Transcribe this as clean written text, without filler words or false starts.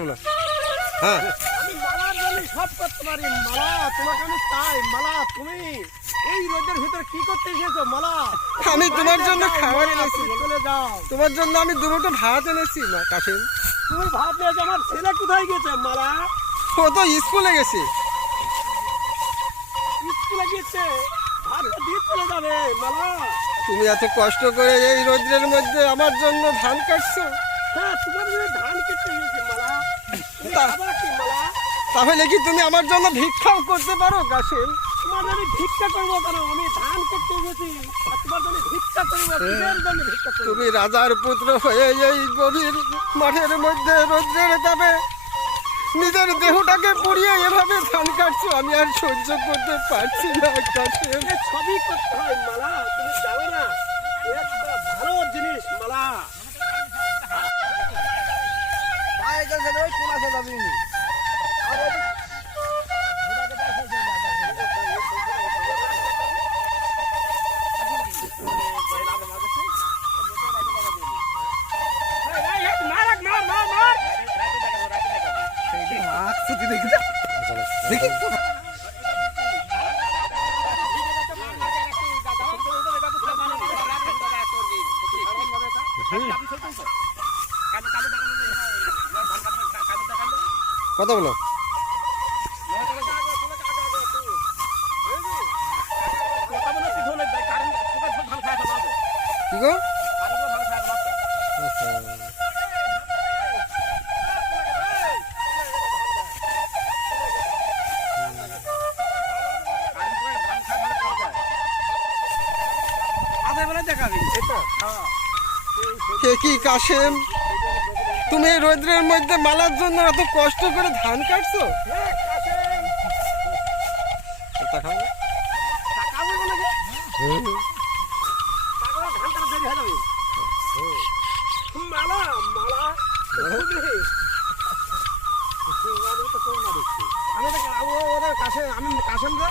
বলো। হ্যাঁ আমি মালার জন্য সব করতে পারি। মালা তোমাকে আমি চাই। মালা তুমি এই রোদের ভিতরে কি করতে এসেছো? মালা আমি তোমার বাইরে জন্য যাও, খাবার মালা, এনেছি। তুমি চলে যাও। তোমার জন্য আমি দুটো ভাত এনেছি না কাশেম। তুমি ভাত নিয়েছো, আমার ছেলে কোথায় গেছে? মালা ও তো স্কুলে গেছে। স্কুলে গেছে, ভাত দিয়ে চলে যাবে। মালা তুমি এত কষ্ট করে এই রোদ্রের মধ্যে আমার জন্য ধান কাটছো, হ্যাঁ তোমার জন্য ধান কেটে গেছে। মালা তুমি তা- খাবার কি? মালা তাহলে কি তুমি আমার জন্য ভিক্ষাও করতে পারো কাশেম? তোমার জন্য ভিক্ষা করবো কেন? আমি ধান করতে গেছি আর তোমার জন্য ভিক্ষা করবো? কিসের জন্য ভিক্ষা করবো? তুমি রাজার পুত্র হয়ে এই গভীর মাঠের মধ্যে রোদ্রের তাপে নিজের দেহটাকে পুড়িয়ে এভাবে ধান কাটছো, আমি আর সহ্য করতে পারছি না কাশেম। এ সবই করতে হয়। মালা তুমি যাবে না, একটা ভালো জিনিস। মালা মার মার মার কথা বলো। কি গো? কে কি কাশেম, তুমি এই রোদ্রের মধ্যে মালার জন্য এত কষ্ট করে ধান কাটছো? তা খাও না? মালা মালা আমি কাশেম রে।